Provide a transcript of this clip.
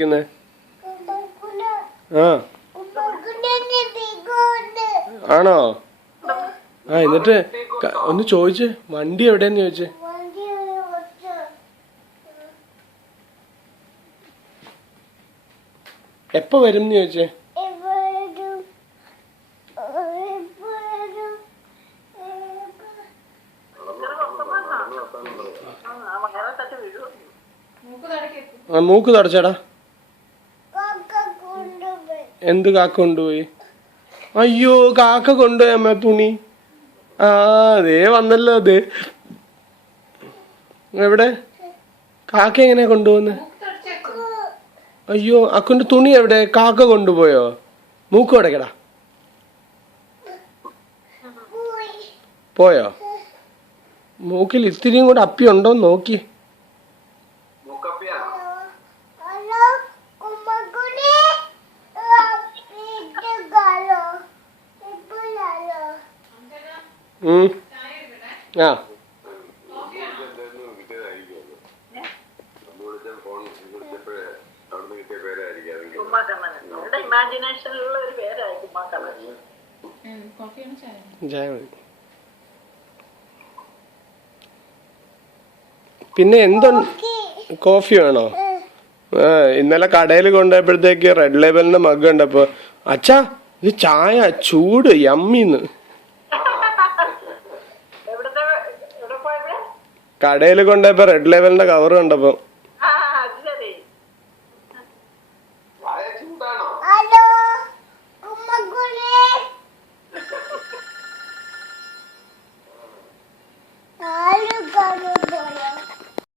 ആ ആണോ? ആ എന്നിട്ട് ഒന്ന് ചോദിച്ചേ, വണ്ടി എവിടെയെന്ന് ചോദിച്ചേ. എപ്പോ വരും എന്ന് ചോദിച്ചേ. മൂക്ക് തുടച്ചേടാ. എന്ത് കാക്ക കൊണ്ടുപോയി? അയ്യോ, കാക്ക കൊണ്ടുപോയി അമ്മ തുണി. ആ അതേ വന്നല്ലോ. അത് എവിടെ? കാക്ക എങ്ങനെയാ കൊണ്ടുപോകുന്നത്? അയ്യോ, അക്കുന്റെ തുണി എവിടെ? കാക്ക കൊണ്ടുപോയോ? മൂക്ക് അടയ്ക്കടാ. പോയോ? മൂക്കിൽ ഇത്തിരിയും കൂടെ അപ്പി ഉണ്ടോന്ന് നോക്കി. ആ പിന്നെ എന്തോ കോഫി വേണോ? ഇന്നലെ കടയിൽ കൊണ്ടുപോയപ്പോഴത്തേക്ക് റെഡ് ലേബലിന്റെ മഗ് ഉണ്ടപ്പോ, അച്ഛാ ഇത് ചായ ചൂട് യമ്മിന്ന്. കടയിൽ കൊണ്ടുപോയപ്പോ റെഡ് ലേബലിന്റെ കവർ കണ്ടപ്പോ